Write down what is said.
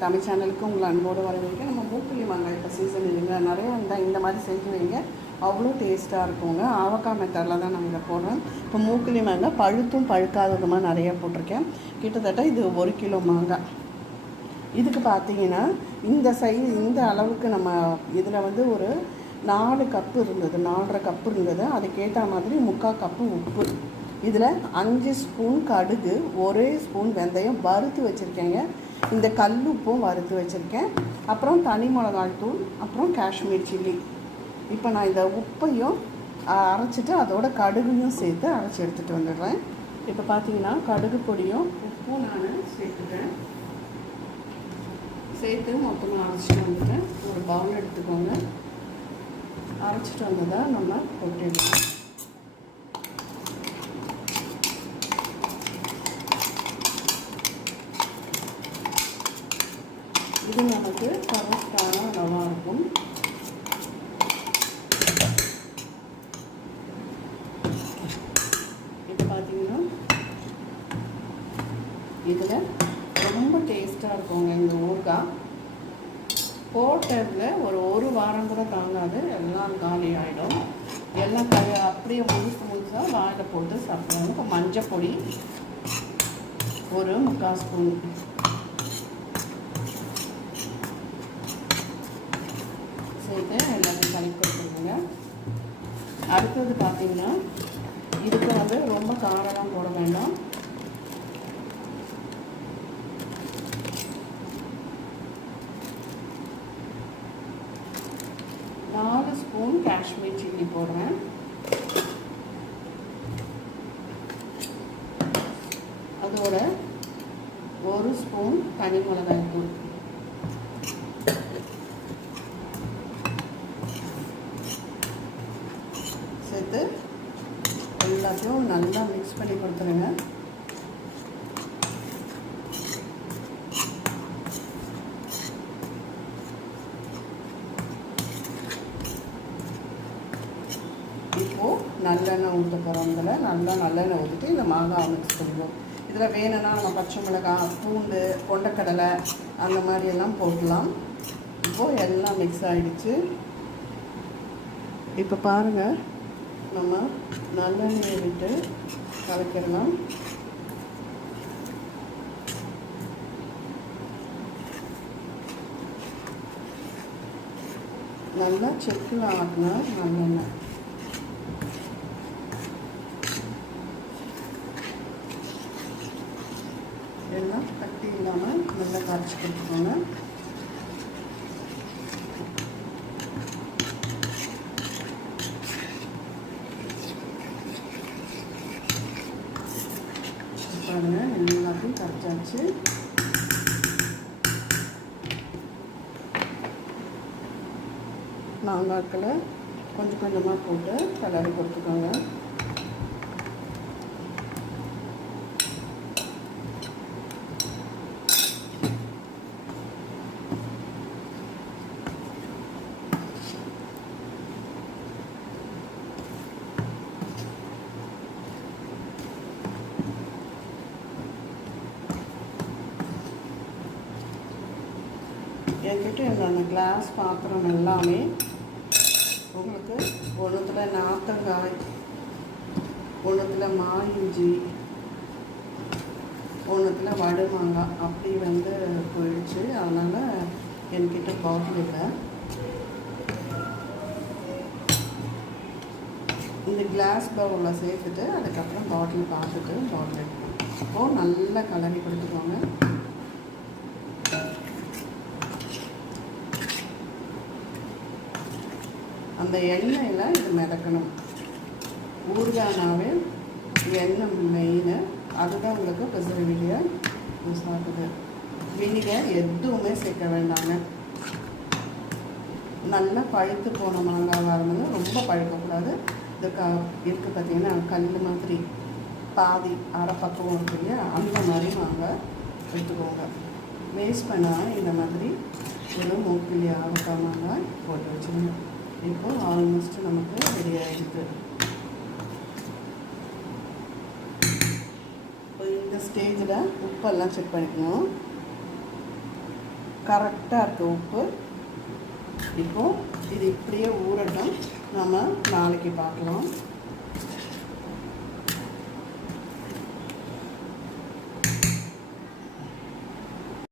தமிழ் சேனலுக்கு உங்களை அன்போடு வரவேற்க நம்ம மூக்குலி மாங்காய் இப்போ சீசன் இல்லைங்க நிறைய இருந்தால் இந்த மாதிரி செஞ்சு வைங்க. அவ்வளோ டேஸ்ட்டாக இருக்குங்க. ஆவக்காய் மெத்தடில் தான் நான் இதை போடுறேன். இப்போ மூக்குலி மாங்காய் பழுத்தும் பழுக்காததுமா நிறைய போட்டிருக்கேன். கிட்டத்தட்ட இது ஒரு கிலோ மாங்காய். இதுக்கு பார்த்தீங்கன்னா இந்த சைஸ் இந்த அளவுக்கு நம்ம இதில் வந்து ஒரு நாலு கப்பு இருந்தது நாலரை கப்பு இருந்தது. அதுக்கேற்ற மாதிரி முக்கால் கப்பு உப்பு. இதில் அஞ்சு ஸ்பூன் கடுகு ஒரே ஸ்பூன் வெந்தயம் வறுத்து வச்சுருக்கேங்க. இந்த கல் உப்பும் வறுத்து வச்சுருக்கேன். அப்புறம் தனி மிளகாய் தூள் அப்புறம் காஷ்மீர் சில்லி. இப்போ நான் இந்த உப்பையும் அரைச்சிட்டு அதோட கடுகையும் சேர்த்து அரைச்சி எடுத்துகிட்டு வந்துடுறேன். இப்போ பார்த்தீங்கன்னா கடுகு பொடியும் உப்பும் நான் சேர்த்துட்டேன். சேர்த்து மொத்தமாக அரைச்சிட்டு வந்துட்டேன். ஒரு பவுல் எடுத்துக்கோங்க. அரைச்சிட்டு வந்ததை நம்ம கொட்டிடலாம் இது நமக்கு கரெக்டான அளவாக இருக்கும் இப்போ பார்த்தீங்கன்னா இதில் ரொம்ப டேஸ்ட்டாக இருக்குங்க இந்த ஊறுகாய். போட்டதில் ஒரு ஒரு வாரம் கூட தாங்காது எல்லாம் காலி ஆகிடும் எல்லாம் க அப்படியே முழுசு முழுசாக வாயில் போட்டு சாப்பிடுவாங்க மஞ்சள் பொடி ஒரு முக்கால் ஸ்பூன். சேர்த்து எல்லாத்தையும் கலக்கி கொடுத்துருங்க. அடுத்தது பார்த்தீங்கன்னா இதுக்கு வந்து ரொம்ப காரம்லாம் போட வேண்டாம் நாலு ஸ்பூன் காஷ்மீர் சில்லி போடுறேன். அதோட ஒரு ஸ்பூன் தனி மிளகாய் தூள். சேர்த்து எல்லாத்தையும் நல்லா மிக்ஸ் பண்ணி கொடுத்துருங்க இப்போது நல்லெண்ணெய் ஊற்ற போகிறவங்கள நல்லா நல்லெண்ணெய் ஊற்றிட்டு இந்த மாங்காய் மிக்ஸ் பண்ணிடுவோம் இதில் வேணும்னா நம்ம பச்சை மிளகாய் பூண்டு கொண்டக்கடலை அந்த மாதிரி எல்லாம் போடலாம் இப்போது எல்லாம் மிக்ஸ் ஆகிடுச்சு இப்போ பாருங்கள் நம்ம நல்லெண்ணெயை விட்டு கலக்கிடலாம். நல்லா செக்கில் ஆட்டினா நல்லெண்ணெய். எல்லாம் கட்டி இல்லாமல் நல்லா கரைச்சி கொடுத்துக்கோங்க. பாருங்கள் எல்லாத்தையும் கரைச்சாச்சு. மாங்காய்க்களை கொஞ்சம் கொஞ்சமாக போட்டு கலரி கொடுத்துக்கோங்க. என்கிட்ட இருந்த அந்த கிளாஸ் பாத்திரம் எல்லாமே உங்களுக்கு ஒன்றுத்தில் நாத்தங்காய் ஒன்றுத்தில் மா இஞ்சி ஒன்றுத்தில் வடுமாங்காய் அப்படி வந்து போயிடுச்சு. அதனால் என்கிட்ட பாட்டில் இல்லை. இந்த கிளாஸ் பவுலில் சேர்த்துட்டு அதுக்கப்புறம் பாட்டில் பார்த்துட்டு பாட்டில் எடுக்கணும் இப்போது நல்லா கலரி கொடுத்துக்கோங்க. அந்த எண்ணெயில் இது மிதக்கணும். ஊர்கானாவே எண்ணெய் மெயினு அதுதான் உங்களுக்கு ப்ரிசர்வேட்டிவ் யூஸ் ஆகுது வினிகர் எதுவுமே சேர்க்க வேண்டாங்க. நல்லா பழுத்து போன மாங்காவாக இருந்தது ரொம்ப பழுக்கக்கூடாது. இது க இருக்குது பார்த்தீங்கன்னா கல் மாதிரி பாதி அரை பக்கம் இருக்கு இல்லையா? அந்த மாதிரி மாங்காய் எடுத்துக்கோங்க. வேஸ்ட் பண்ணால் இந்த மாதிரி ஒரு மூக்கிலி ஆவக்காய் போட்டு வச்சுருங்க இப்போ ஆல்மோஸ்ட் நமக்கு ரெடி ஆகிடுது இப்போ இந்த ஸ்டேஜில் உப்பெல்லாம் செக் பண்ணிக்கணும். கரெக்டாக இருக்குது உப்பு. இப்போது இது இப்படியே ஊறட்டும். நம்ம நாளைக்கு பார்க்கலாம்.